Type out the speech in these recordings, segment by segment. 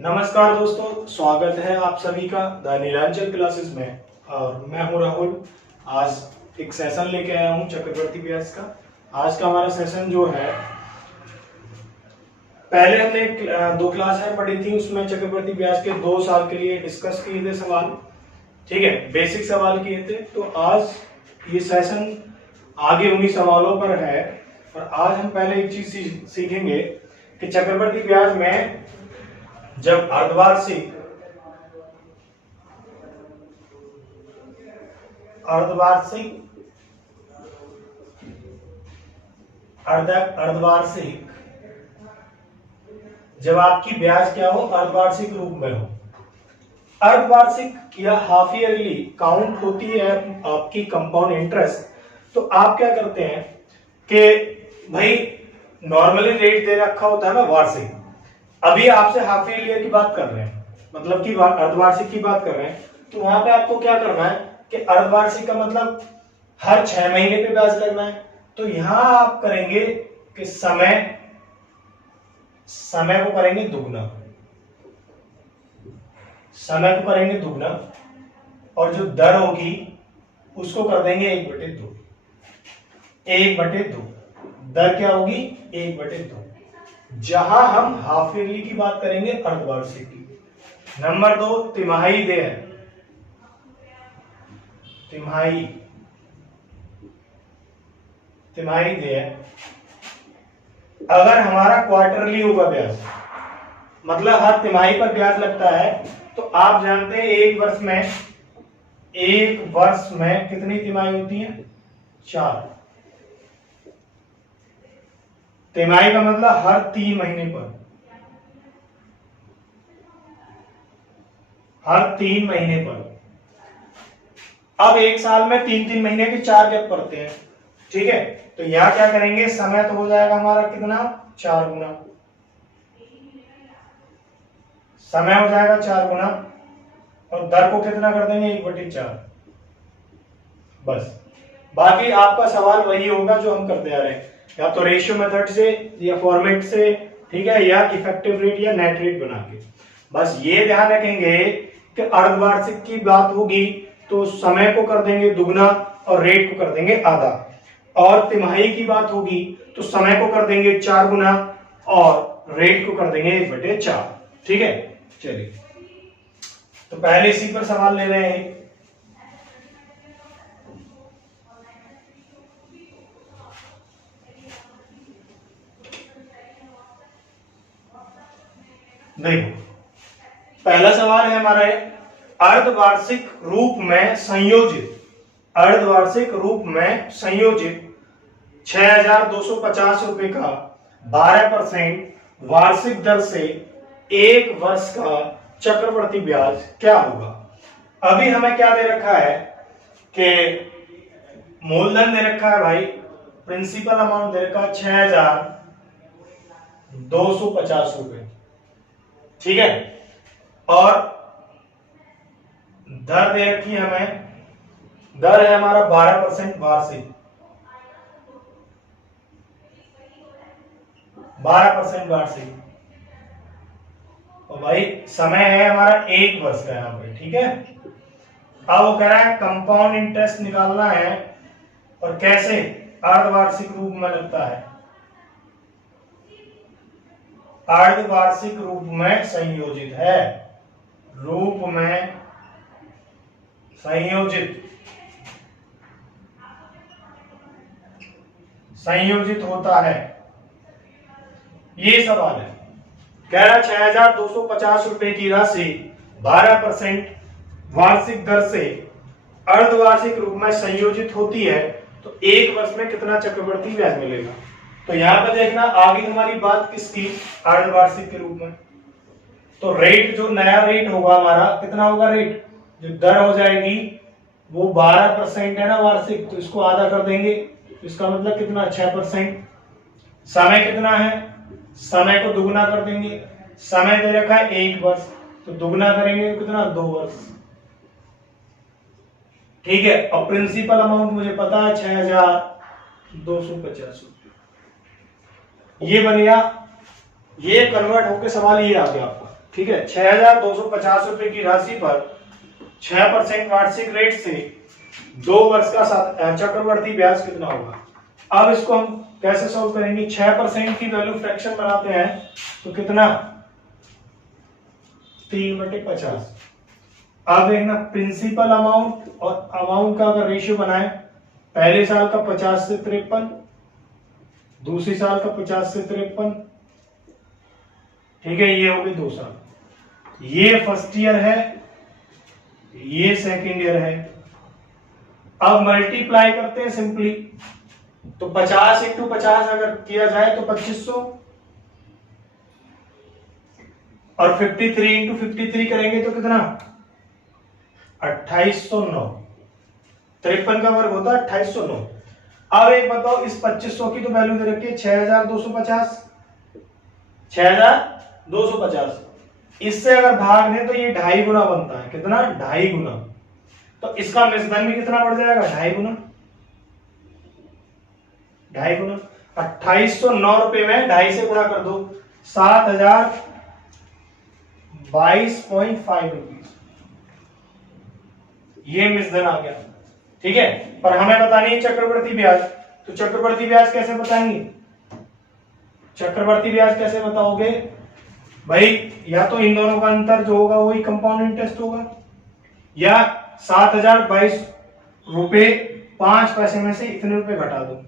नमस्कार दोस्तों, स्वागत है आप सभी का द नीलांचल क्लासेस में। और मैं हूं राहुल। आज एक सेशन लेके आया हूं चक्रवर्ती ब्याज का। आज का हमारा सेशन जो है, पहले हमने दो क्लास है पढ़ी थी, उसमें चक्रवर्ती ब्याज के 2 साल के लिए डिस्कस किए थे सवाल। ठीक है, बेसिक सवाल किए थे। तो आज ये सेशन आगे उन्हीं सवालों पर है। और आज हम पहले एक चीज सीखेंगे कि चक्रवर्ती ब्याज में जब अर्धवार्षिक जब आपकी ब्याज क्या हो, अर्धवार्षिक रूप में हो। अर्धवार्षिक या हाफ ईयरली काउंट होती है आपकी कंपाउंड इंटरेस्ट। तो आप क्या करते हैं कि भाई नॉर्मली रेट दे रखा होता है ना वार्षिक, अभी आपसे हाफ ईयर की बात कर रहे हैं, मतलब कि अर्धवार्षिक की बात कर रहे हैं। तो वहां पे आपको क्या करना है कि अर्धवार्षिक का मतलब हर 6 महीने पे ब्याज लगना है। तो यहां आप करेंगे कि समय को करेंगे दुगना, और जो दर होगी उसको कर देंगे 1/2। दर क्या होगी? 1/2। जहां हम हाफ ईयरली की बात करेंगे अर्धवार्षिक की। नंबर 2, तिमाही दे है। तिमाही दे है। अगर हमारा क्वार्टरली होगा ब्याज, मतलब हर तिमाही पर ब्याज लगता है, तो आप जानते हैं एक वर्ष में कितनी तिमाही होती है? 4। तिमाही का मतलब हर 3 महीने पर, अब एक साल में 3-3 महीने के 4 गैप पड़ते हैं। ठीक है, तो यहां क्या करेंगे, समय तो हो जाएगा हमारा कितना? 4 गुना। समय हो जाएगा 4 गुना, और दर को कितना कर देंगे? 1/4। बस, बाकी आपका सवाल वही होगा जो हम करते आ रहे हैं, या तो रेशियो मेथड से या फॉर्मेट से, ठीक है, या इफेक्टिव रेट या नेट रेट बना के। बस ये ध्यान रखेंगे कि अर्धवार्षिक की बात होगी तो समय को कर देंगे दुगना और रेट को कर देंगे आधा, और तिमाही की बात होगी तो समय को कर देंगे 4 गुना और रेट को कर देंगे 1/4। ठीक है, चलिए तो पहले इसी पर सवाल ले रहे हैं। देखो, पहला सवाल है हमारा अर्धवार्षिक रूप में संयोजित 6,250 रुपए का 12% वार्षिक दर से 1 वर्ष का चक्रवर्ती ब्याज क्या होगा। अभी हमें क्या दे रखा है कि मूलधन दे रखा है भाई, प्रिंसिपल अमाउंट दे रखा है 6,250 रुपए। ठीक है, और दर दे रखी है हमें, दर है हमारा 12% वार्षिक, 12% वार्षिक। और भाई समय है हमारा 1 वर्ष का यहाँ पे। ठीक है, अब वो कह रहा है कंपाउंड इंटरेस्ट निकालना है, और कैसे? अर्धवार्षिक रूप में लगता है, अर्धवार्षिक रूप में संयोजित है, रूप में संयोजित होता है। ये सवाल है, कह रहा 6,250 रुपए की राशि 12% वार्षिक दर से अर्धवार्षिक रूप में संयोजित होती है, तो 1 वर्ष में कितना चक्रवर्ती ब्याज मिलेगा। तो यहां पर देखना, आगे हमारी बात किसकी? अर्धवार्षिक के रूप में। तो रेट, जो नया रेट होगा हमारा, कितना होगा रेट? जो दर हो जाएगी वो 12% है ना वार्षिक, तो इसको आधा कर देंगे, तो इसका मतलब कितना? 6%। समय कितना है? समय को दुगना कर देंगे, समय दे रखा है 1 वर्ष, तो दुगना करेंगे तो कितना? 2 वर्ष। ठीक है, और प्रिंसिपल अमाउंट मुझे पता है 6,250 रुपये। ये बन गया, ये कन्वर्ट होके सवाल ये आ गया आपका। ठीक है, 6,250 रुपए की राशि पर 6% वार्षिक रेट से 2 वर्ष का चक्रवर्ती ब्याज कितना होगा। अब इसको हम कैसे सॉल्व करेंगे, 6% की वैल्यू फ्रैक्शन बनाते हैं तो कितना 3/50। अब देखना प्रिंसिपल अमाउंट और अमाउंट का अगर रेशियो बनाए, पहले साल का 50 से 53, दूसरी साल का 50 से 53, ठीक है, ये हो गए 2 साल। ये फर्स्ट ईयर है, ये सेकेंड ईयर है। अब मल्टीप्लाई करते हैं सिंपली, तो 50 × 50 अगर किया जाए तो 2500, और 53 × 53 करेंगे तो कितना 2809। 53 का वर्ग होता है 2809। अब एक बताओ, इस 2500 की तो वैल्यू दे रखी है 6250, 6250। इससे अगर भाग दें तो ये 2.5 गुना बनता है, कितना 2.5 गुना। तो इसका मिश्रण भी कितना बढ़ जाएगा 2.5 गुना, 2.5 गुना। 2809 रुपए में 2.5 से गुणा कर दो, 7022.5 रुपीज, ये मिश्रण आ गया, ठीक है। पर हमें बतानी है चक्रवर्ती ब्याज, तो चक्रवर्ती ब्याज कैसे बताएंगे, चक्रवर्ती ब्याज कैसे बताओगे भाई, या तो इन दोनों का अंतर जो होगा वही कंपाउंड इंटरेस्ट होगा, या 7022 रुपए 5 पैसे में से इतने रुपए घटा दो,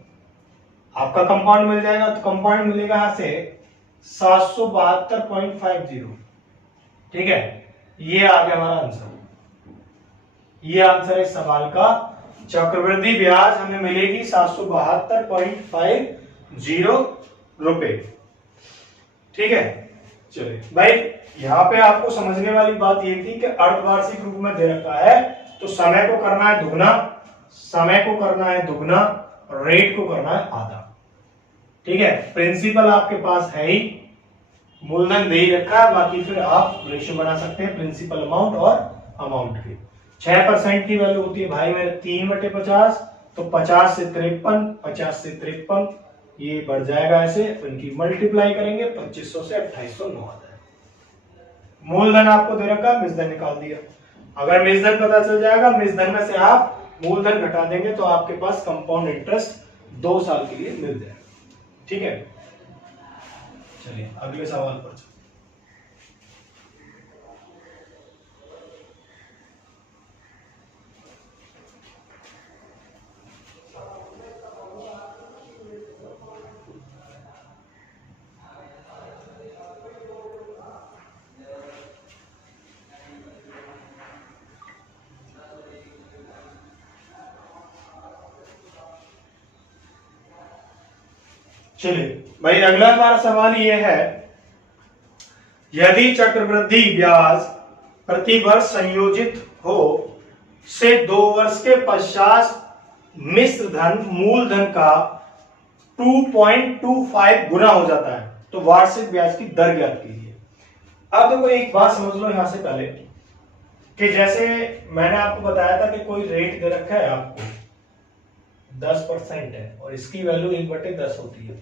आपका कंपाउंड मिल जाएगा। तो कंपाउंड मिलेगा यहां से 772.50, ठीक है, ये आ गया हमारा आंसर। ये आंसर है इस सवाल का, चक्रवृद्धि ब्याज हमें मिलेगी 772.50 रुपए, ठीक है। चलिए भाई, यहाँ पे आपको समझने वाली बात ये थी कि अर्धवार्षिक रूप में दे रखा है तो समय को करना है दुगना, समय को करना है दुगना, रेट को करना है आधा, ठीक है। प्रिंसिपल आपके पास है ही, मूलधन दे ही रखा है, बाकी फिर आप रेशियो बना सकते हैं प्रिंसिपल अमाउंट और अमाउंट की। 6% की वैल्यू होती है भाई मेरे 3/50, तो 50 से 53, 50 से 53, ये बढ़ जाएगा ऐसे, इनकी मल्टीप्लाई करेंगे, 2500 से 2809 आता है। मूलधन आपको दे रखा, मिश्रण निकाल दिया। अगर मिश्रण पता चल जाएगा, मिश्रण में से आप मूलधन घटा देंगे तो आपके पास कंपाउंड इंटरेस्ट 2 साल के लिए मिल जाएगा, ठीक है। चलिए अगले सवाल पर चलते। चलिए भाई, अगला हमारा सवाल यह है, यदि चक्रवृद्धि ब्याज प्रति वर्ष संयोजित हो से 2 वर्ष के पश्चात मिश्र धन मूलधन का 2.25 गुना हो जाता है तो वार्षिक ब्याज की दर ज्ञात कीजिए। अब देखो एक बात समझ लो यहां से पहले, कि जैसे मैंने आपको बताया था कि कोई रेट दे रखा है आपको 10% है और इसकी वैल्यू 1/10 होती है,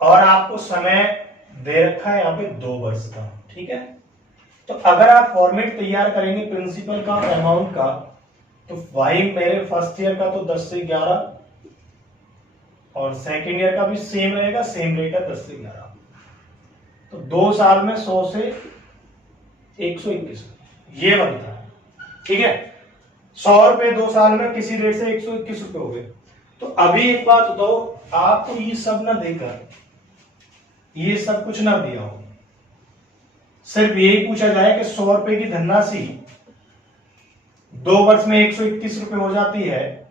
और आपको समय दे रखा है यहाँ पे 2 वर्ष का, ठीक है। तो अगर आप फॉर्मेट तैयार करेंगे प्रिंसिपल का और अमाउंट का, तो भाई मेरे फर्स्ट ईयर का तो 10 से 11 और सेकेंड ईयर का भी सेम रहेगा, सेम रेट है 10 से 11, तो 2 साल में 100 से 121 ये बनता है, ठीक है। 100 रुपए 2 साल में किसी रेट से 121 रुपए हो गए। तो अभी एक बात बताओ, आपको ये सब ना देकर, ये सब कुछ ना दिया हो, सिर्फ यही पूछा जाए कि 100 रुपए की धनराशि 2 वर्ष में 121 रुपए हो जाती है,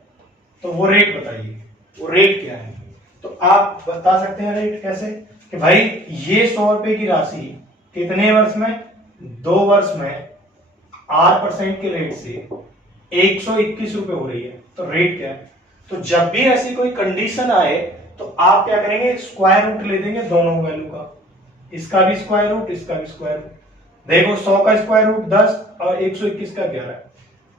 तो वो रेट बताइए, वो रेट क्या है। तो आप बता सकते हैं रेट कैसे, कि भाई ये 100 रुपए की राशि कितने वर्ष में, 2 वर्ष में 8% के रेट से 121 रुपए हो रही है, तो रेट क्या है। तो जब भी ऐसी कोई कंडीशन आए तो आप क्या करेंगे, स्क्वायर रूट ले देंगे दोनों वैल्यू का, इसका भी स्क्वायर रूट, इसका भी स्क्वायर रूट। देखो 100 का स्क्वायर रूट 10 और 121 का 11।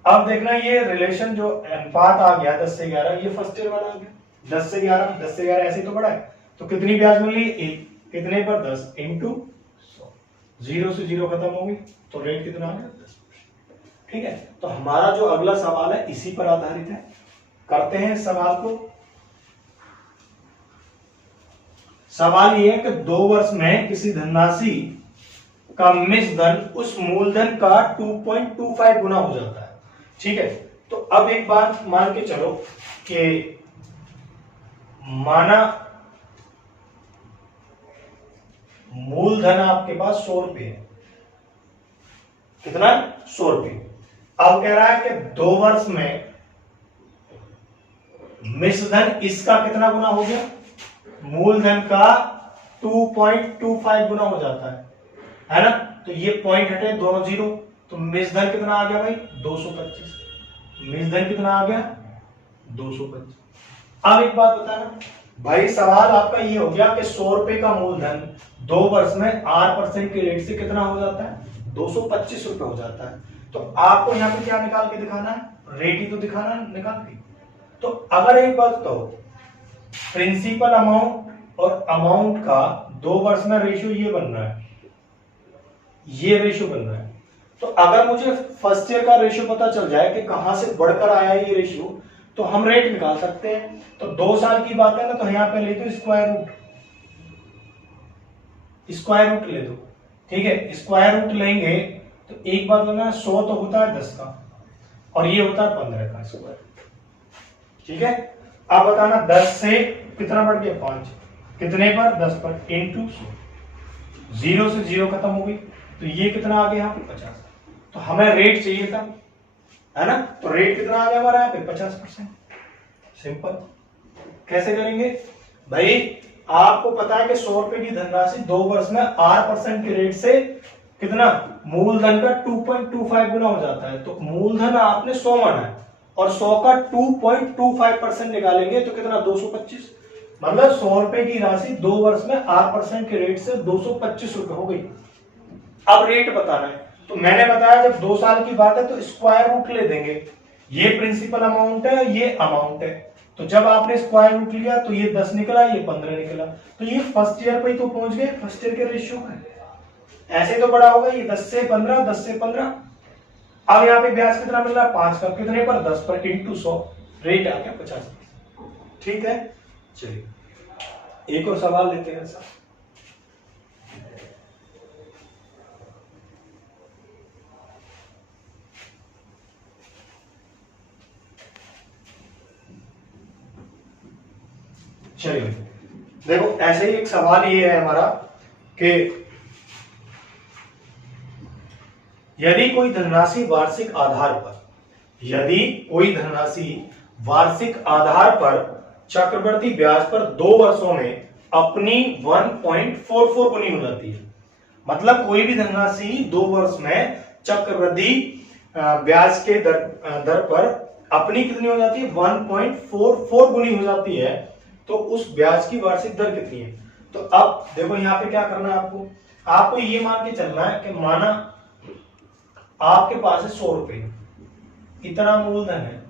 अब देखना ये रिलेशन जो अनुपात आ गया 10 से 11, ये फर्स्ट ईयर वाला आ गया 10 से 11, 10 से 11 ऐसे तो बढ़ा है, तो कितनी ब्याज मिली 1, कितने पर 10 इंटू 100, जीरो से जीरो खत्म हो गई, तो रेट कितना आ गया 10%। ठीक है, तो हमारा जो अगला सवाल है इसी पर आधारित है। करते हैं इस सवाल को। सवाल यह है कि 2 वर्ष में किसी धनराशि का मिश्र धन उस मूलधन का 2.25 गुना हो जाता है। ठीक है, तो अब एक बात मान के चलो कि माना मूलधन आपके पास 100 रुपये है। कितना? 100 रुपये। अब कह रहा है कि 2 वर्ष में मिश्र धन इसका कितना गुना हो गया? मूलधन का 2.25 गुना हो जाता है ना? तो ये पॉइंट हटे, दोनों जीरो, तो मिश्र धन कितना आ गया भाई? 225। मिश्र धन कितना आ गया? 225। अब एक बात बताना भाई, सवाल आपका ये हो गया कि 100 रुपए का मूलधन 2 वर्ष में 8% के रेट से कितना हो जाता है? 225 रुपए हो जाता है। तो आपको यहाँ पे क्या निकाल के दिखाना है? रेट ही तो दिखाना है निकाल के। तो अगर एक बात कहो, प्रिंसिपल अमाउंट और अमाउंट का 2 वर्ष में रेशियो ये बन रहा है, ये रेशियो बन रहा है। तो अगर मुझे फर्स्ट ईयर का रेशियो पता चल जाए कि कहां से बढ़कर आया है ये रेशियो, तो हम रेट निकाल सकते हैं। तो 2 साल की बात है ना, तो यहां पे ले दो स्क्वायर रूट ले दो। ठीक है, स्क्वायर रूट लेंगे तो एक बात होना, 100 तो होता है 10 का और ये होता है 15 का स्क्वायर। ठीक है, अब बताना 10 से कितना बढ़ गया? 5। कितने पर? 10 पर, इंटू 100। 0 से 0 खत्म हो गई, तो ये कितना आ गया? 50। तो हमें रेट चाहिए था, है ना? तो रेट कितना आ गया हमारा यहाँ पे? 50%। सिंपल। कैसे करेंगे भाई? आपको पता है कि 100 रुपए की धनराशि 2 वर्ष में 8% के रेट से कितना? मूलधन का 2.25 गुना हो जाता है। तो मूलधन आपने 100 माना है और 100 का 2.25% निकालेंगे तो कितना? 225। मतलब 100 रुपए की राशि 2 वर्ष में 8% के रेट से 225 रुपए हो गई। अब रेट बताना है, तो मैंने बताया जब 2 साल की बात है तो स्क्वायर रूट ले देंगे। ये प्रिंसिपल अमाउंट है, ये अमाउंट है, तो जब आपने स्क्वायर रूट लिया तो ये 10 निकला, ये 15 निकला, तो ये फर्स्ट ईयर पे ही तो पहुंच गए, फर्स्ट ईयर के रेशियो में। ऐसे तो बड़ा होगा, ये 10 से 15, 10 से 15। अब यहाँ पे ब्याज कितना मिल रहा है? 5 का। कितने पर? 10 पर, इंटू 100। रेट आ गया 50। ठीक है, चलिए एक और सवाल लेते हैं सर। चलिए देखो, ऐसे ही एक सवाल ये है हमारा कि यदि कोई धनराशि वार्षिक आधार पर, यदि कोई धनराशि वार्षिक आधार पर चक्रवृद्धि ब्याज पर 2 वर्षों में अपनी 1.44 गुनी हो जाती है। मतलब कोई भी धनराशि 2 वर्ष में चक्रवृद्धि ब्याज के दर पर अपनी कितनी हो जाती है? 1.44 गुनी हो जाती है। तो उस ब्याज की वार्षिक दर कितनी है? तो अब देखो यहाँ पे क्या करना है आपको ये मान के चलना है कि माना आपके पास है 100 रुपए, इतना मूलधन है,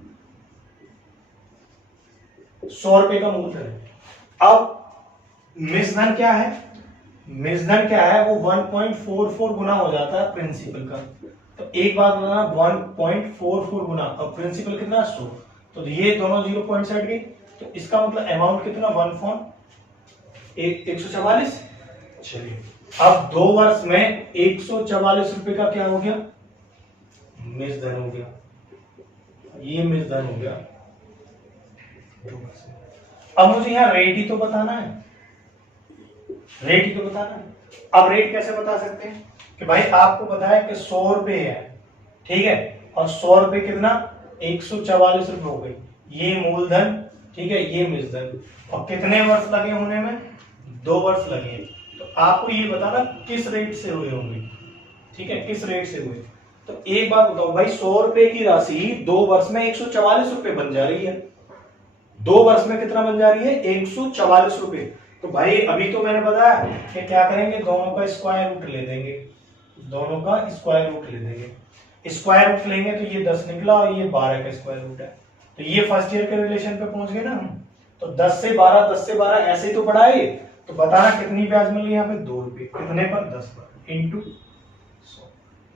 100 रुपए का मूलधन है। अब मिश्रधन क्या है? मिश्रधन क्या है? वो 1.44 गुना हो जाता है प्रिंसिपल का। तो एक बात बताना, 1.44 गुना और प्रिंसिपल कितना? 100। तो ये दोनों 0 पॉइंट हट गई, तो इसका मतलब अमाउंट कितना? 144। चलिए, अब 2 वर्ष में 144 रुपए का क्या हो गया? मिश्रधन हो गया। ये मिश्रधन हो गया 2 वर्ष में। अब मुझे यहाँ रेट ही तो बताना है, रेट ही तो बताना है। अब रेट कैसे बता सकते हैं कि भाई आपको पता है कि 100 रुपए है, ठीक है, और 100 रुपए कितना? 144 रुपए हो गई। ये मूलधन, ठीक है, ये मिश्रधन, और कितने वर्ष लगे होने में? 2 वर्ष लगे। तो आपको ये बताना किस रेट से हुए होंगे, ठीक है, किस रेट से हुए। तो एक बात बताओ भाई, 100 रुपए की राशि 2 वर्ष में 144 रुपए बन जा रही है। 2 वर्ष में कितना बन जा रही है? 144 रुपए। तो भाई अभी तो मैंने बताया कि क्या करेंगे, दोनों का स्क्वायर रूट ले देंगे, दोनों का स्क्वायर रूट ले देंगे। स्क्वायर रूट लेंगे तो ये 10 निकला और ये 12 का स्क्वायर रूट है। तो ये फर्स्ट ईयर के रिलेशन पे पहुंच गए ना हम। तो 10 से 12, 10 से 12 ऐसे ही तो बढ़ाए। तो बताना कितनी ब्याज मिली यहाँ पे? 2 रुपए। कितने पर? 10 पर, इंटू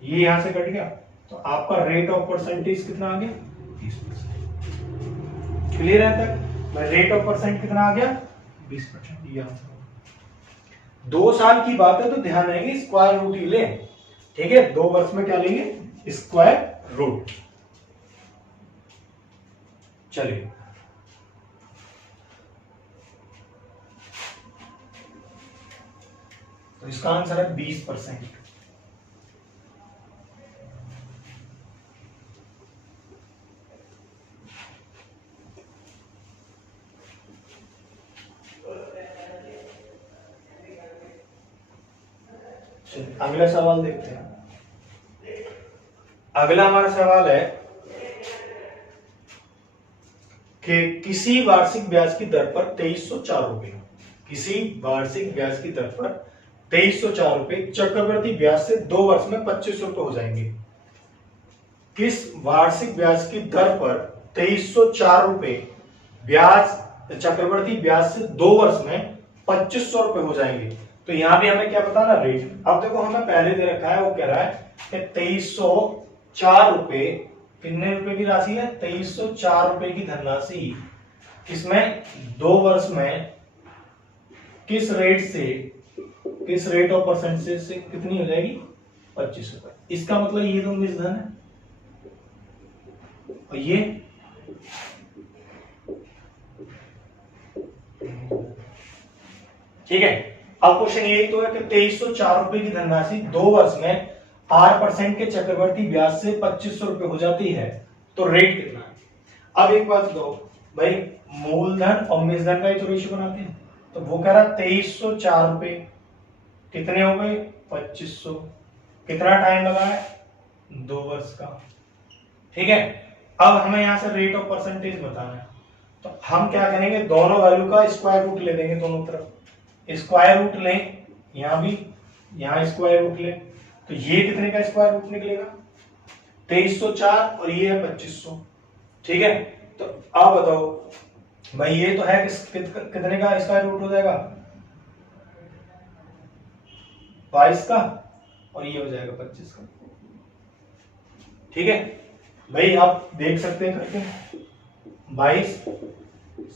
ये यहां से कट गया, तो आपका रेट ऑफ परसेंटेज कितना आ गया? 20%। क्लियर है तक? रेट ऑफ परसेंट कितना आ गया? 20%। ये आंसर। 2 साल की बात है तो ध्यान रहेगी स्क्वायर रूट ही ले, ठीक है? 2 वर्ष में क्या लेंगे? Square root. चलिए, तो इसका आंसर है 20%। अगला सवाल देखते हैं। अगला हमारा सवाल है कि किसी वार्षिक ब्याज की दर पर 2304 रुपए, किसी वार्षिक ब्याज की दर पर 2304 रुपए चक्रवृद्धि ब्याज से 2 वर्ष में 25 रुपए हो जाएंगे। किस वार्षिक ब्याज की दर पर 2304 रुपए ब्याज चक्रवृद्धि ब्याज से 2 वर्ष में 2500 रुपए हो जाएंगे? तो यहां भी हमें क्या बताना? रेट। अब देखो हमें पहले दे रखा है, वो कह रहा है कि 2304 रुपए, कितने रुपए की राशि है? 2304 रुपए की धनराशि इसमें 2 वर्ष में किस रेट से, किस रेट ऑफ परसेंटेज से कितनी हो जाएगी? 25 रुपए। इसका मतलब ये तो मिश्र धन है, और ये ठीक है। अब क्वेश्चन यही तो है कि 2304 रुपए की धनराशि 2 वर्ष में 8% के चक्रवर्ती ब्याज से 2500 रुपए हो जाती है, तो रेट कितना है? अब एक बात दो भाई, मूलधन और मिश्रधन का ही तो रेशियो बनाते हैं। तो वो कह रहा 2304 रुपए कितने हो गए? 2500। कितना टाइम लगा है? 2 वर्ष का, ठीक है। अब हमें यहां से रेट ऑफ परसेंटेज बताना है, तो हम क्या करेंगे? दोनों वैल्यू का स्क्वायर रूट ले लेंगे, दोनों तरफ स्क्वायर रूट लें, यहां भी यहां स्क्वायर रूट लें, तो ये कितने का स्क्वायर रूट निकलेगा? 2304 और ये है 2500, ठीक है। तो अब बताओ भाई, ये तो है कितने का स्क्वायर रूट हो जाएगा? 22 का, और ये हो जाएगा 25 का, ठीक है भाई। आप देख सकते हैं करके 22,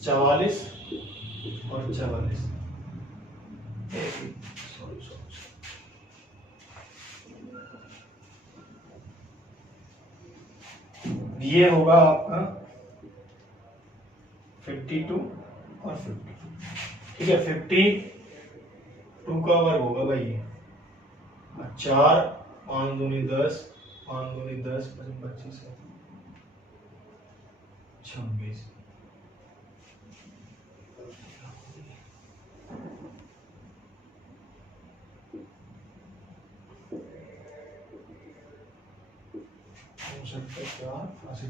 44 और 44। ये होगा आपका 52 और 50, ठीक है। 52 का वर्ग होगा भाई ये 4, 5 दूनी 10, 5 दूनी 10, 25 है 26।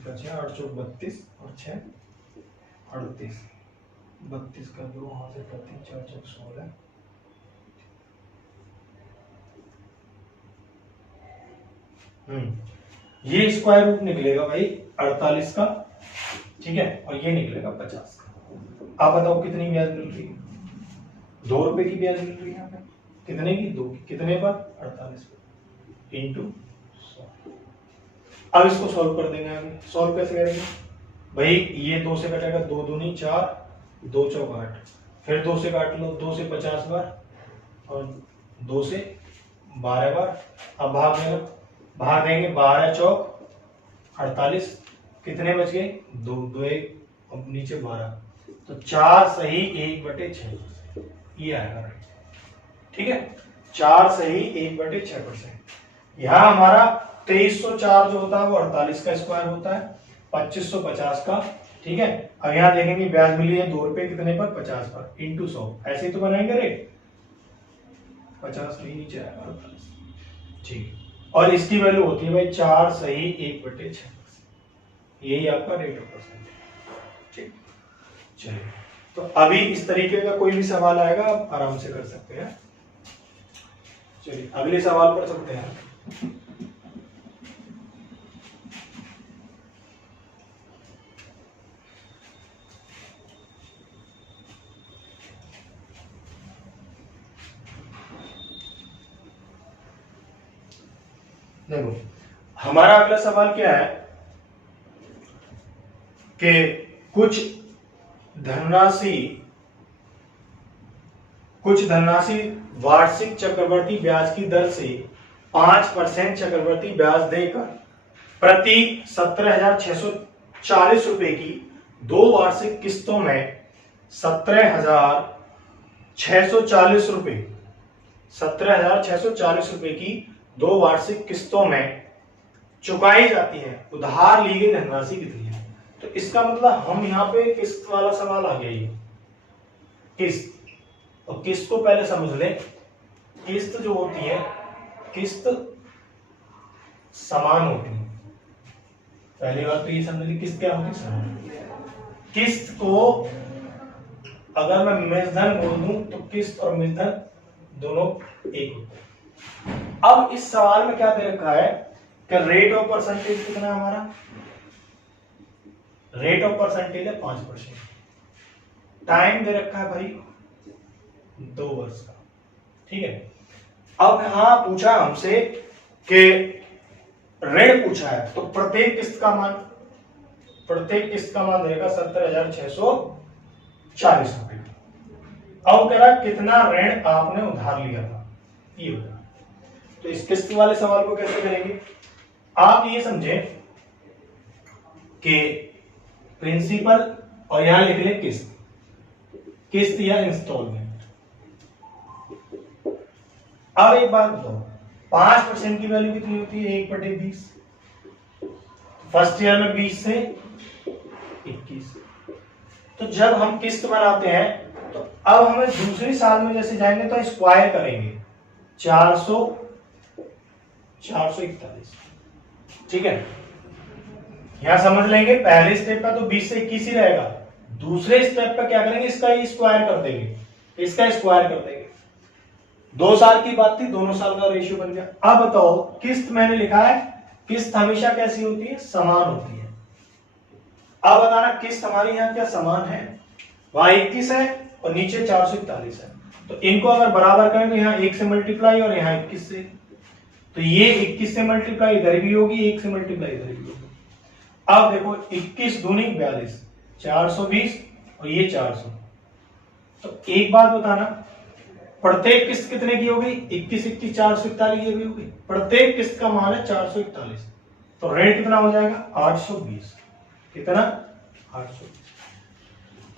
का 4, 8 चौक 32 और 6 38, 32 का 2 वहां से 32, 4 चौक 16। ये स्क्वायर रूट निकलेगा भाई 48 का, ठीक है, और ये निकलेगा 50 का। आप बताओ कितनी ब्याज मिल रही है? 2 रुपए की ब्याज मिल रही है यहाँ पे। कितने की? 2 की। कितने पर? 48 पर इंटू 100। अब इसको सॉल्व कर देंगे। आगे सॉल्व कैसे करेंगे भाई? ये 2 से कटेगा, 2 दूनी 4, 2 चौक 8, फिर 2 से काट लो, 2 से 50 बार और 2 से 12 बार। अब भाग देना, भाग देंगे 12 चौक 48, कितने बच गए? 2, 2 1 और नीचे 12, तो 4 सही 1/6, ये आएगा, ठीक है। 4 सही 1/6%। यहां हमारा 2304 जो होता है वो 48 का स्क्वायर होता है, 2550 का, ठीक है। अब यहां देखेंगे ब्याज मिली है 2 रुपए, कितने पर? 50 पर, इंटू 100। ऐसे ही तो बनाएंगे रेट, 50 नहीं नीचे आएगा 48, ठीक। और इसकी वैल्यू होती है भाई 4 सही 1/6, यही आपका रेट ऑफ परसेंटेज, ठीक। चलिए, तो अभी इस तरीके का कोई भी सवाल आएगा आप आराम से कर सकते हैं। चलिए अगले सवाल पर चलते हैं। देखो हमारा अगला सवाल क्या है कि कुछ धनराशि वार्षिक चक्रवर्ती ब्याज की दर से 5% चक्रवर्ती ब्याज देकर प्रति 17,640 रुपए की 2 वार्षिक किस्तों में 17,640 रुपए की 2 वार्षिक किस्तों में चुकाई जाती है। उधार ली गई धनराशि कितनी है? तो इसका मतलब हम यहाँ पे किस्त वाला सवाल आ गया। ये किस्त, और किस्त को पहले समझ लें। किस्त जो होती है, किस्त समान होती है। पहली बात तो ये समझ ली, किस्त क्या होती है? समान। किस्त को अगर मैं मूलधन बोल दूं तो किस्त और मूलधन दोनों एक होते हैं। अब इस सवाल में क्या दे रखा है कि रेट ऑफ परसेंटेज कितना है हमारा? रेट ऑफ परसेंटेज है 5%। टाइम दे रखा है भाई 2 वर्ष का। ठीक है। अब यहां पूछा हमसे कि ऋण पूछा है, तो प्रत्येक किस्त का मान देगा 17,640 रुपए। अब कह रहा कितना ऋण आपने उधार लिया था, ये होगा। तो इस किस्त वाले सवाल को कैसे करेंगे? आप ये समझें कि प्रिंसिपल और यहां लिख लें किस्त या इंस्टॉलमेंट। अब एक बात बताओ, 5% की वैल्यू कितनी होती है? 1/20। फर्स्ट ईयर में 20 से 21। तो जब हम किस्त बनाते हैं तो अब हमें दूसरी साल में जैसे जाएंगे तो स्क्वायर करेंगे 441। ठीक है, यहां समझ लेंगे। पहले स्टेप पे तो 20 से 21 ही रहेगा। दूसरे स्टेप पे क्या करेंगे? इसका स्क्वायर कर देंगे, इसका स्क्वायर कर देंगे। 2 साल की बात थी, दोनों साल का रेशियो बन गया। अब बताओ, किस्त मैंने लिखा है, किस्त हमेशा कैसी होती है? समान होती है। अब बताना किस्त हमारी यहाँ क्या समान है? वहां 21 है और नीचे 441 है। तो इनको अगर बराबर करें तो यहाँ 1 से मल्टीप्लाई और यहाँ 21 से, तो ये 21 से मल्टीप्लाई इधर भी होगी, 1 से मल्टीप्लाई इधर भी होगी। अब देखो 21 दूनी 42, 420 और ये 400। तो एक बात बताना, प्रत्येक किस्त कितने की होगी? 21 21 441 ये भी होगी। प्रत्येक किस्त का मान है 441, तो ऋण कितना हो जाएगा? 820। कितना? 820।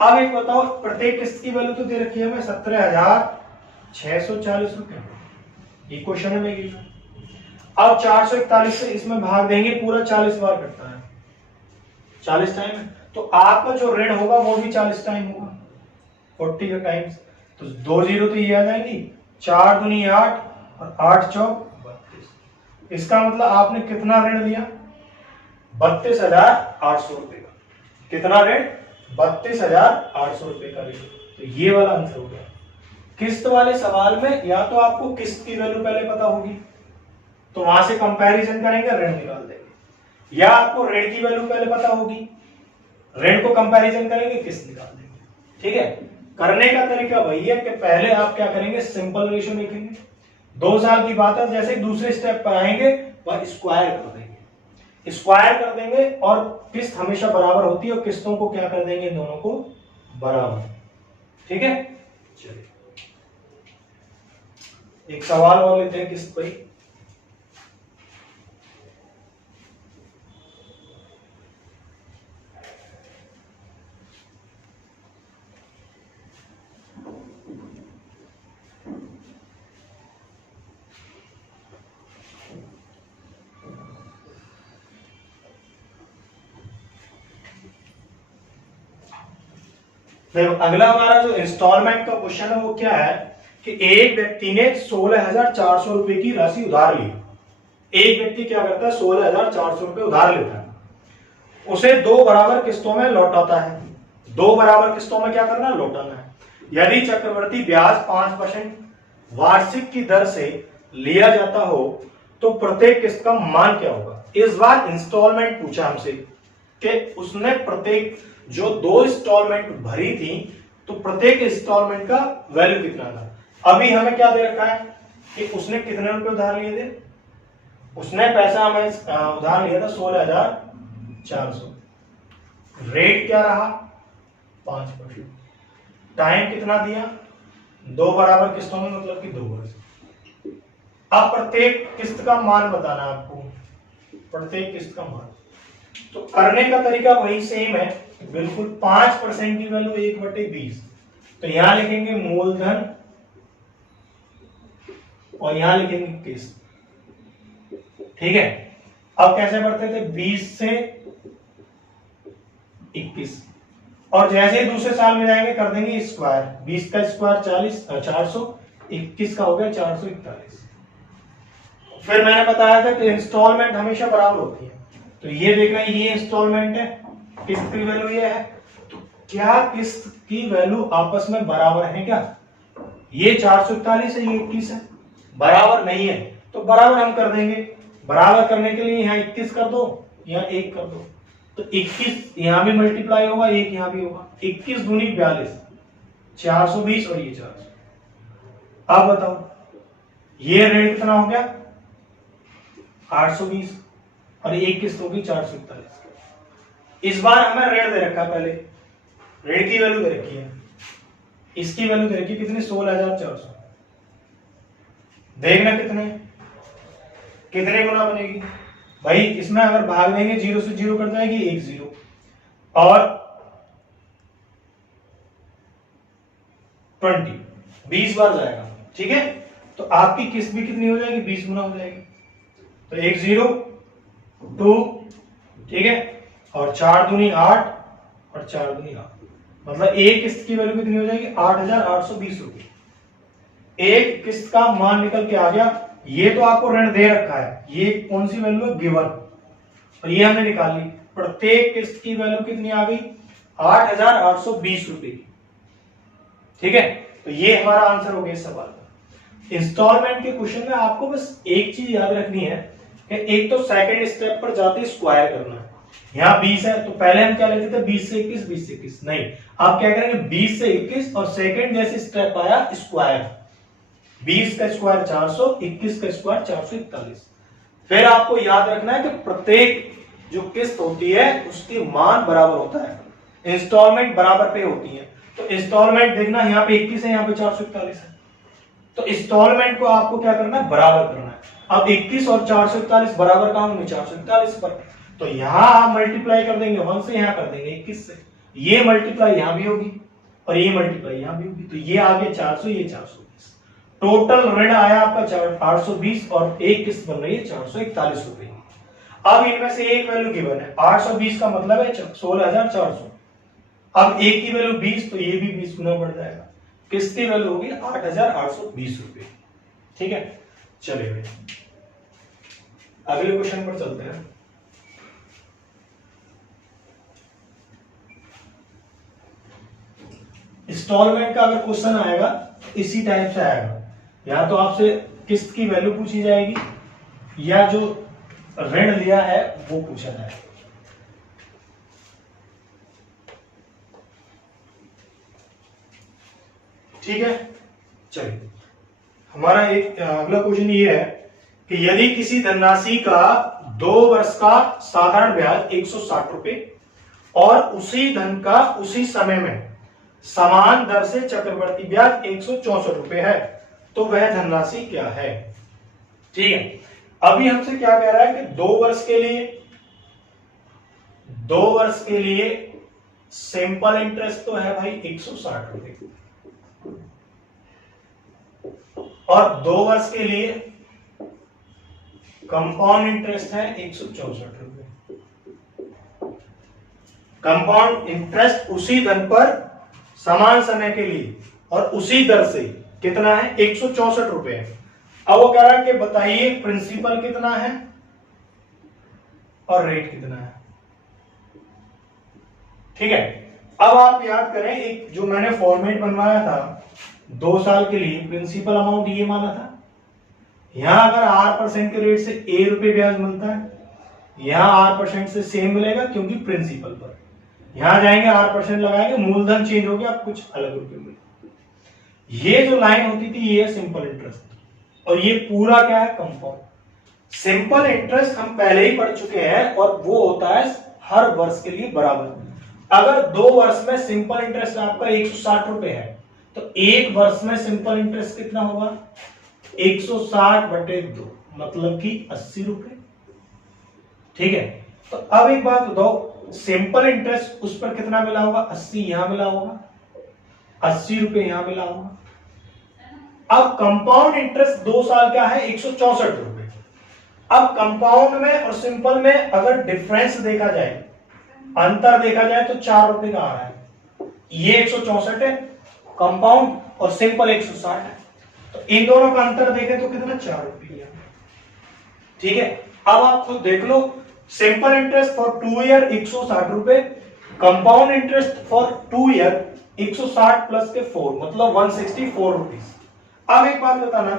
अब एक बताओ, प्रत्येक किस्त की वैल्यू तो दे रखी है हमें 17,640 रुपए। ये क्वेश्चन है मेरी। अब 441 से इसमें भाग देंगे, पूरा 40 बार कटता है, 40 टाइम है। तो आपका जो ऋण होगा वो भी 40 टाइम होगा, 40 का टाइम्स। तो 2 जीरो तो ये आ जाएंगी, 4 दूनी 8 और 8 चौक 32। इसका मतलब आपने कितना ऋण लिया? 32,800 रुपए का। कितना ऋण? 32,800 रुपए का ऋण। तो ये वाला आंसर हो गया। किस्त वाले सवाल में या तो आपको किस्त की वैल्यू पहले पता होगी तो वहां से कंपैरिजन करेंगे, ऋण निकाल देंगे, या आपको ऋण की वैल्यू पहले पता होगी, ऋण को कंपैरिजन करेंगे, किस्त निकाल देंगे। ठीक है। करने का तरीका वही है कि पहले आप क्या करेंगे? सिंपल रेशियो लिखेंगे। 2 साल की बात है, जैसे दूसरे स्टेप पर आएंगे वह स्क्वायर कर देंगे, स्क्वायर कर देंगे और किस्त हमेशा बराबर होती है और किस्तों को क्या कर देंगे? दोनों को बराबर। ठीक है। चलिए एक सवाल और लेते हैं किस्त पे। देखो अगला हमारा जो इंस्टॉलमेंट का क्वेश्चन है वो क्या है कि एक व्यक्ति ने 16,400 रुपए की राशि उधार ली। एक व्यक्ति क्या करता है? 16,400 रुपए उधार लेता है, उसे 2 बराबर किस्तों में लौटाता है। 2 बराबर किस्तों में क्या करना है? लौटाना है। यदि चक्रवृद्धि ब्याज 5% वार्षिक की दर से लिया जाता हो तो प्रत्येक किस्त का मान क्या होगा? इस बार इंस्टॉलमेंट पूछा हमसे कि उसने प्रत्येक जो 2 इंस्टॉलमेंट भरी थी तो प्रत्येक इंस्टॉलमेंट का वैल्यू कितना था। अभी हमें क्या दे रखा है कि उसने कितने रुपए उधार लिए थे? उसने पैसा हमें उधार लिया था 16,400। रेट क्या रहा 5%। टाइम कितना दिया 2 बराबर किस्तों में, मतलब कि 2 वर्ष। अब प्रत्येक किस्त का मान बताना है आपको, प्रत्येक किस्त का मान। तो करने का तरीका वही सेम है बिल्कुल। 5% की वैल्यू 1/20। तो यहां लिखेंगे मूलधन और यहां लिखेंगे किस्त। ठीक है। अब कैसे बढ़ते थे 20 से 21, और जैसे ही दूसरे साल में जाएंगे कर देंगे स्क्वायर। 20 का स्क्वायर 400, 21 का हो गया 441। फिर मैंने बताया था कि इंस्टॉलमेंट हमेशा बराबर होती है। तो ये देखना, ये इंस्टॉलमेंट है, किस्त की वैल्यू ये है। तो क्या किस्त की वैल्यू आपस में बराबर है क्या? ये 441 है, ये 21 है, बराबर नहीं है। तो बराबर हम कर देंगे। बराबर करने के लिए यहाँ 21 कर दो, यहाँ 1 कर दो। तो 21 यहां भी मल्टीप्लाई होगा, 1 यहां भी होगा। 21 दूनी 42, 420 और ये 400। अब बताओ ये रेट कितना हो गया 820, और एक किस्त होगी 441। इस बार हमें ऋण दे रखा, पहले ऋण की वैल्यू दे रखी है, इसकी वैल्यू दे रखी कितनी 16,400। देखना कितने गुना बनेगी भाई। इसमें अगर भाग देंगे 0 से 0 कट जाएगी, 1 0, और 20 बार जाएगा। ठीक है। तो आपकी किस्त भी कितनी हो जाएगी 20 गुना हो जाएगी। तो 1 0 2, ठीक है, और 4 दूनी 8 और 4 दूनी 8, मतलब एक किस्त की वैल्यू कितनी हो जाएगी 8,820 रुपए। एक किस्त का मान निकल के आ गया। ये तो आपको ऋण दे रखा है, ये कौन सी वैल्यू है गिवन, और ये हमने निकाल ली। प्रत्येक किस्त की वैल्यू कितनी आ गई 8,820 रुपए की। ठीक है। तो ये हमारा आंसर हो गया इस सवाल का। इंस्टॉलमेंट के क्वेश्चन में आपको बस एक चीज याद रखनी है कि एक तो सेकंड स्टेप पर जाते स्क्वायर करना है। यहाँ 20 है तो पहले हम क्या लेते थे 20 से 21, 20 से 21 नहीं, आप क्या करेंगे 20 से 21 और सेकंड जैसे स्टेप आया स्क्वायर। 20 का स्क्वायर 400, 21 का स्क्वायर 441। फिर आपको याद रखना है कि प्रत्येक जो किस्त होती है उसकी मान बराबर होता है, इंस्टॉलमेंट बराबर पे होती है। तो इंस्टॉलमेंट देखना यहाँ पे 21 है, यहाँ पे 441 है। तो इंस्टॉलमेंट को आपको क्या करना है बराबर करना है। अब 21 और 441 बराबर कहां होंगे 441 पर। तो यहां आप मल्टीप्लाई कर देंगे 1 से, यहां कर देंगे 21 से। ये मल्टीप्लाई यहां भी होगी और ये मल्टीप्लाई यहां भी होगी। तो ये आ गया 400, ये 420। टोटल ऋण आया आपका 820 और एक किस्त बन रही है 441 रुपए। अब इनमें से एक वैल्यू गिवन है 820 का मतलब है 16,400। अब एक की वैल्यू 20, तो ये भी 20 गुना बढ़ जाएगा। किस्त की वैल्यू होगी 8,820 रुपए। ठीक है। चलिए अगले क्वेश्चन पर चलते हैं। इंस्टॉलमेंट का अगर क्वेश्चन आएगा इसी टाइप से आएगा। या तो आपसे किस्त की वैल्यू पूछी जाएगी या जो ऋण लिया है वो पूछा जाएगा। ठीक है। चलिए हमारा एक अगला क्वेश्चन ये है कि यदि किसी धनराशि का 2 वर्ष का साधारण ब्याज 160 रुपए और उसी धन का उसी समय में समान दर से चक्रवर्ती ब्याज 164 रुपए है तो वह धनराशि क्या है? ठीक है। अभी हमसे क्या कह रहा है कि 2 वर्ष के लिए सिंपल इंटरेस्ट तो है भाई 160 रुपए, और 2 वर्ष के लिए कंपाउंड इंटरेस्ट है 164 रुपए। कंपाउंड इंटरेस्ट उसी धन पर समान समय के लिए और उसी दर से कितना है 164 रुपए है। अब वो कह रहा है कि बताइए प्रिंसिपल कितना है और रेट कितना है। ठीक है। अब आप याद करें एक जो मैंने फॉर्मेट बनवाया था 2 साल के लिए, प्रिंसिपल अमाउंट ये माना था। यहां अगर 8% के रेट से A रुपए ब्याज मिलता है, यहां 8% से सेम मिलेगा क्योंकि प्रिंसिपल पर। यहां जाएंगे 8% लगाएंगे, मूलधन चेंज हो गया, अब कुछ अलग रुपए मिले। ये जो लाइन होती थी ये सिंपल इंटरेस्ट, और ये पूरा क्या है कंपाउंड। सिंपल इंटरेस्ट हम पहले ही पढ़ चुके हैं और वो होता है हर वर्ष के लिए बराबर। अगर 2 वर्ष में सिंपल इंटरेस्ट आपका 160 रुपए है तो एक वर्ष में सिंपल इंटरेस्ट कितना होगा 160/2 मतलब कि 80 रुपए। ठीक है, तो अब एक बात बताओ, सिंपल इंटरेस्ट उस पर कितना मिला होगा 80 यहां मिला होगा, 80 रुपए यहां मिला होगा। अब कंपाउंड इंटरेस्ट 2 साल का है 164 रुपए। अब कंपाउंड में और सिंपल में अगर डिफरेंस देखा जाए, अंतर देखा जाए तो 4 रुपए का आ रहा है। ये 164 है कंपाउंड और सिंपल 160 है, तो इन दोनों का अंतर देखें तो कितना 4 रुपए। ठीक है, अब आप खुद देख लो, सिंपल इंटरेस्ट फॉर 2 ईयर 160 रुपए, compound interest for 2 year 160 plus के 4 मतलब 164 रुपीज। अब एक बात बताना,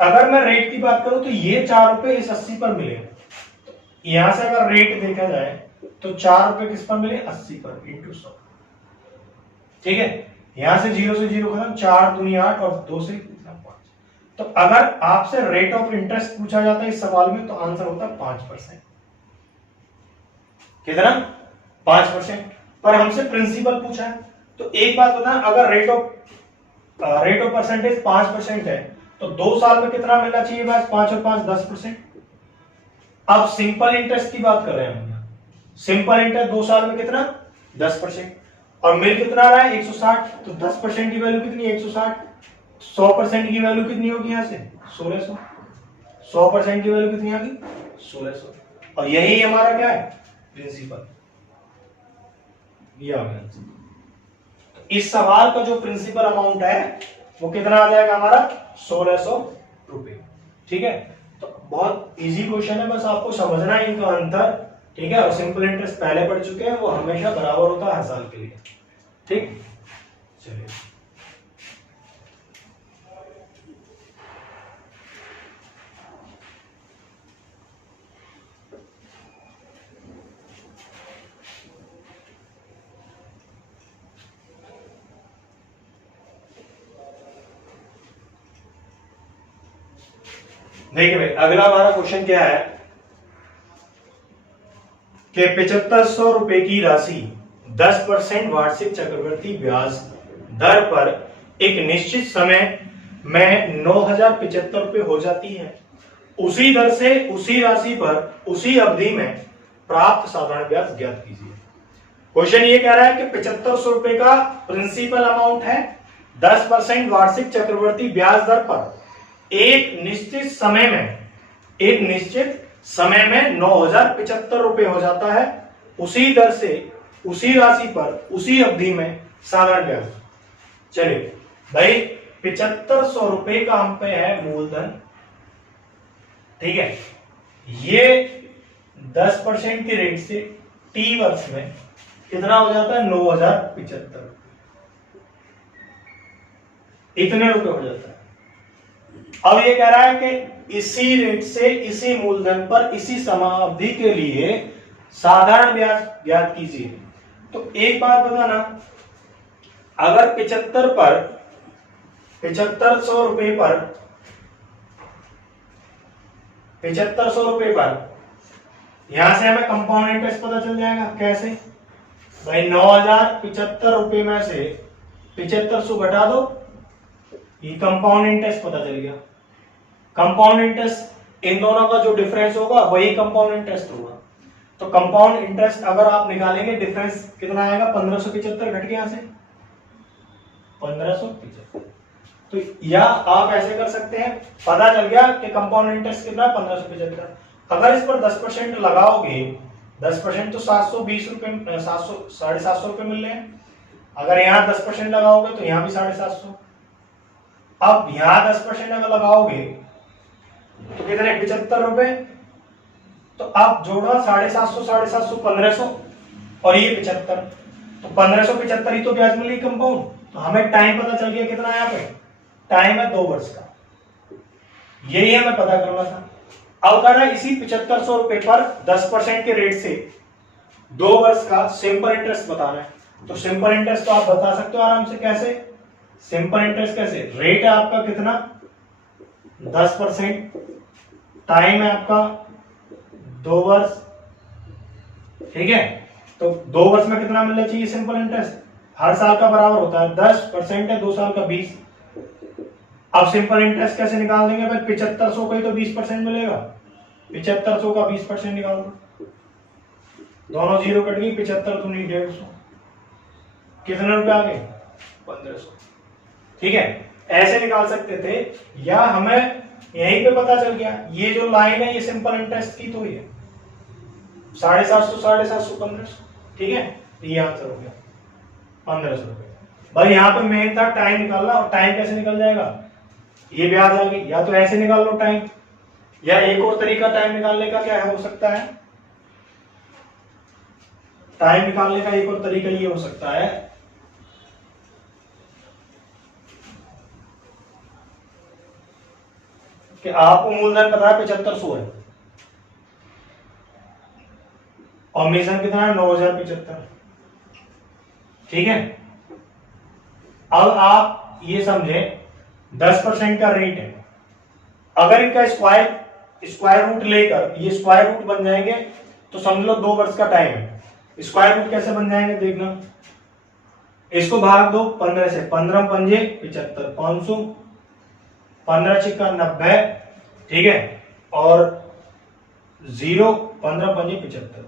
अगर मैं रेट की बात करूं तो ये 4 रुपए इस 80 पर मिले, यहां से अगर रेट देखा जाए तो 4 रुपए किस पर मिले 80 पर इंटू 100। ठीक है, यहां से 0 से 0 खत्म, 4 दूनी 8 और 2 से 5। तो अगर आपसे रेट ऑफ इंटरेस्ट पूछा जाता है इस सवाल में तो आंसर होता है 5%। कितना 5%। पर हमसे प्रिंसिपल पूछा है तो एक बात बता, अगर रेट ऑफ परसेंटेज 5% है तो 2 साल में कितना मिलना चाहिए बस 5 और 5 10%। अब सिंपल इंटरेस्ट की बात कर रहे हैं हम, सिंपल इंटरेस्ट 2 साल में कितना 10% और मिल कितना रहा है 160, तो 10% की वैल्यू कितनी 160, 100% की वैल्यू कितनी होगी यहां से 1600, 100% की वैल्यू कितनी आ गई 1600, और यही हमारा क्या है प्रिंसिपल। ये आ गया। इस सवाल का जो प्रिंसिपल अमाउंट है वो कितना आ जाएगा हमारा 1600 रुपए। ठीक है, तो बहुत इजी क्वेश्चन है, बस आपको समझना है इनका अंतर। ठीक है, और सिंपल इंटरेस्ट पहले पढ़ चुके हैं, वो हमेशा बराबर होता है हर साल के लिए। ठीक, चलिए देखिए भाई, अगला हमारा क्वेश्चन क्या है कि 7500 रुपए की राशि 10% वार्षिक चक्रवृद्धि ब्याज दर पर एक निश्चित समय में 9075 रुपए हो जाती है। उसी दर से उसी राशि पर उसी अवधि में प्राप्त साधारण ब्याज ज्ञात कीजिए। क्वेश्चन ये कह रहा है कि 7500 रुपए का प्रिंसिपल अमाउंट है, 10% वार्षिक चक्रवृद्धि ब्याज दर पर एक निश्चित समय में 9075 रुपए हो जाता है। उसी दर से उसी राशि पर उसी अवधि में साधारण ब्याज। चलिए भाई, 7500 रुपए का हम पे है मूलधन। ठीक है, ये 10% की रेट से टी वर्ष में कितना हो जाता है 9075, इतने रुपए हो जाता है। अब ये कह रहा है कि इसी रेट से इसी मूलधन पर इसी समावधि के लिए साधारण ब्याज ज्ञात कीजिए। तो एक बात बताना, अगर 7500 रुपए पर यहां से हमें कंपाउंड इंटरेस्ट पता चल जाएगा। कैसे भाई, 9075 रुपए में से 7500 घटा दो, ये कंपाउंड इंटरेस्ट पता चल गया। कंपाउंड इंटरेस्ट इन दोनों का जो डिफरेंस होगा वही कंपाउंड इंटरेस्ट होगा। तो कंपाउंड इंटरेस्ट अगर आप निकालेंगे डिफरेंस कितना आएगा 1575 घट के यहां से 1575। तो या आप ऐसे कर सकते हैं, पता चल गया कि कंपाउंड इंटरेस्ट कितना 1575। अगर इस पर 10% लगाओगे, 10% तो 720 रुपए 750 रुपए मिल रहे हैं। अगर यहाँ 10% लगाओगे तो यहाँ भी 750। अब यहां 10% अगर लगाओगे तो कितने 75 रुपए, तो आप जोड़ो 750 750 1500 और ये 75, तो 1575 ही तो ब्याज मिली कंपाउंड। तो हमें टाइम पता चल गया कितना है यहाँ पे, टाइम है 2 वर्ष का, यही हमें पता करना था। अब कह रहा है इसी 7500 रुपए पर 10% के रेट से 2 वर्ष का सिंपल इंटरेस्ट बताना है। तो सिंपल इंटरेस्ट तो आप बता सकते हो आराम से। कैसे सिंपल इंटरेस्ट, कैसे रेट है आपका कितना 10%, टाइम है आपका 2 वर्ष, ठीक है। तो 2 वर्ष में कितना मिलना चाहिए सिंपल इंटरेस्ट, हर साल का बराबर होता है 10% है, 2 साल का 20। अब सिंपल इंटरेस्ट कैसे निकाल देंगे भाई, 7500 का ही तो 20% मिलेगा, 7500 का 20% निकाल दो, दोनों जीरो कट गई, 75 तो नहीं 150, कितने रुपए आ गए 1500, ठीक है। ऐसे निकाल सकते थे, या हमें यहीं पे पता चल गया ये जो लाइन है ये सिंपल इंटरेस्ट की तो ही है 750, 750, 1500, ठीक है। ये आंसर हो गया 1500 रुपए। भाई यहाँ पे मेन था टाइम निकालना, और टाइम कैसे निकल जाएगा, ये ब्याज आ गई, या तो ऐसे निकाल लो टाइम, या एक और तरीका टाइम निकालने का क्या हो सकता है, टाइम निकालने का एक और तरीका ये हो सकता है कि आपको मूलधन पता है 7500 है, और मिशन कितना है 9075, ठीक है। अब आप ये समझे 10% का रेट है, अगर इनका स्क्वायर रूट लेकर ये स्क्वायर रूट बन जाएंगे तो समझ लो 2 वर्ष का टाइम है। स्क्वायर रूट कैसे बन जाएंगे देखना, इसको भाग दो 15 से, 15 पंजे 75, 500, 15 छिक्का 90, ठीक है, और 0, 15 पंजे 75।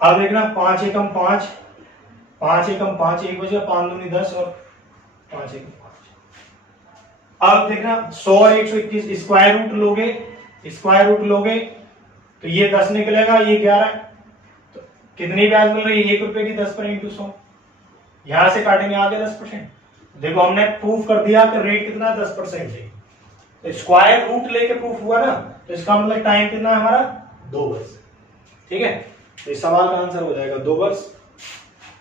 अब देखना 5 एकम 5, 5 एकम 5, 1 बजे 5 दूनी 10 और 5 एकम 5। अब देखना 100 और 121 स्क्वायर रूट लोगे तो ये 10 निकलेगा, ये 11, तो कितनी ब्याज मिल रही है 1 रुपए की 10 पर इंटू 100, यहां से काटेंगे आगे 10%। देखो हमने प्रूफ कर दिया कि रेट कितना 10% है, तो स्क्वायर रूट लेके प्रूफ हुआ ना, तो इसका मतलब टाइम कितना है हमारा 2 वर्ष, ठीक है। तो इस सवाल का आंसर हो जाएगा 2 वर्ष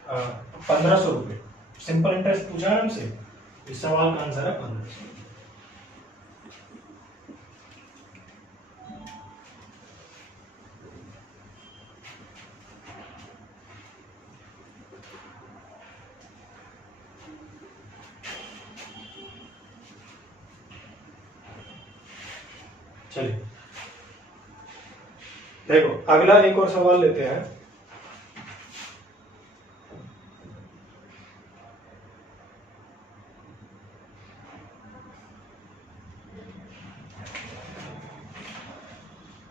1500 रुपए। सिंपल इंटरेस्ट पूछा है हमसे, इस सवाल का आंसर है 1500। चलिए देखो अगला एक और सवाल लेते हैं।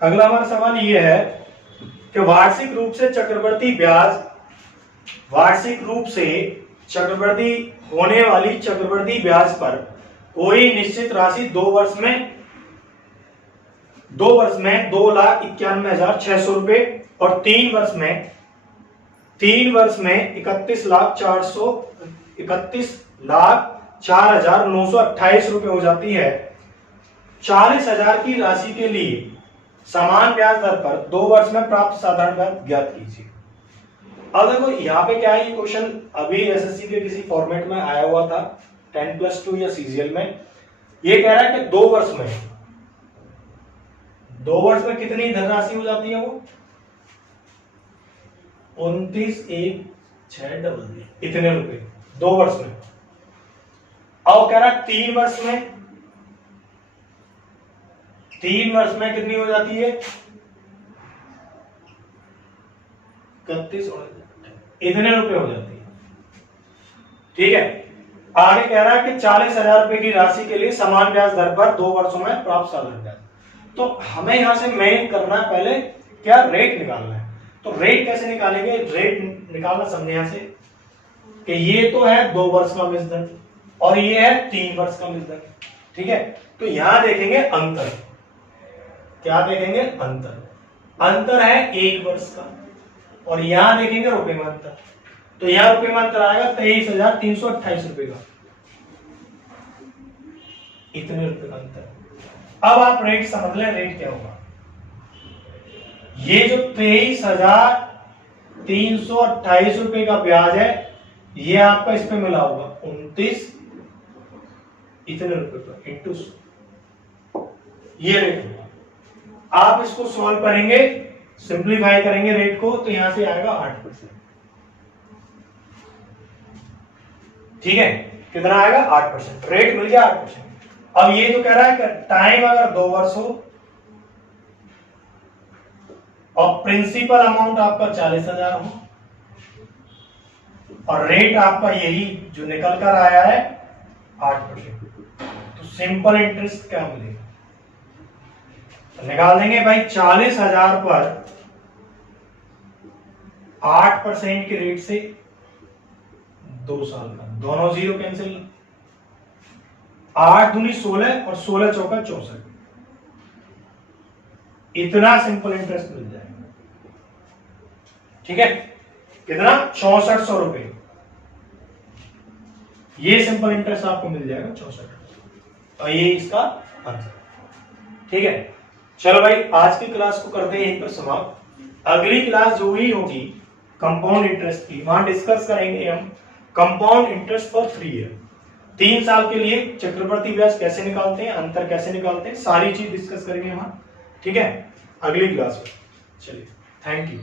अगला हमारा सवाल ये है कि वार्षिक रूप से चक्रवृद्धि होने वाली चक्रवृद्धि ब्याज पर कोई निश्चित राशि 2 वर्ष में 2,91,600 रुपए और 3 वर्ष में 31,04,928 रुपए हो जाती है। 40,000 की राशि के लिए समान ब्याज दर पर 2 वर्ष में प्राप्त साधारण ब्याज ज्ञात कीजिए। अब देखो यहाँ पे क्या है, ये क्वेश्चन अभी एसएससी के किसी फॉर्मेट में आया हुआ था 10+2 या सीजीएल में। ये कह रहा है कि 2 वर्ष में कितनी धनराशि हो जाती है, वो 29,1,600 इतने रुपए 2 वर्ष में। अब कह रहा है 3 वर्ष में कितनी हो जाती है 31 इतने रुपए हो जाती है, ठीक है। आगे कह रहा है कि 40,000 रुपए की राशि के लिए समान ब्याज दर पर 2 वर्षों में प्राप्त साधारण ब्याज। तो हमें यहां से मेन करना है पहले क्या, रेट निकालना है। तो रेट कैसे निकालेंगे, रेट निकालना समझे यहां से कि ये तो है 2 वर्ष का मिश्रण और ये है 3 वर्ष का मिश्रण, ठीक है। तो यहां देखेंगे अंतर, क्या देखेंगे अंतर है 1 वर्ष का, और यहां देखेंगे रुपए में अंतर, तो यहां रुपए में अंतर आएगा 23,328 रुपए का, इतने रुपए का अंतर। अब आप रेट समझ लें, रेट क्या होगा, ये जो 23,328 रुपए का ब्याज है ये आपका इस पे मिला होगा 29 इतने रुपए का इंटू 100, ये रेट होगा। आप इसको सॉल्व करेंगे, सिंप्लीफाई करेंगे रेट को, तो यहां से आएगा 8%, ठीक है। कितना आएगा 8%, रेट मिल गया 8%। अब ये जो कह रहा है कि टाइम अगर 2 वर्ष हो और प्रिंसिपल अमाउंट आपका 40,000 हो और रेट आपका यही जो निकल कर आया है 8%, तो सिंपल इंटरेस्ट क्या मिलेगा? तो निकाल देंगे भाई 40,000 पर 8% के रेट से 2 साल का, दोनों जीरो कैंसिल, 8 दूनी 16 और 16 चौका 64, इतना सिंपल इंटरेस्ट मिल जाएगा। ठीक है, कितना? 6400 रुपए, ये सिंपल इंटरेस्ट आपको मिल जाएगा 64, और ये इसका आंसर। ठीक है, चलो भाई आज की क्लास को करते हैं यहीं पर समाप्त। अगली क्लास जो भी होगी कंपाउंड इंटरेस्ट की, वहां डिस्कस करेंगे हम कंपाउंड इंटरेस्ट फॉर 3 ईयर, 3 साल के लिए चक्रवर्ती ब्याज कैसे निकालते हैं, अंतर कैसे निकालते हैं, सारी चीज डिस्कस करेंगे वहां। ठीक है, अगली क्लास में। चलिए, थैंक यू।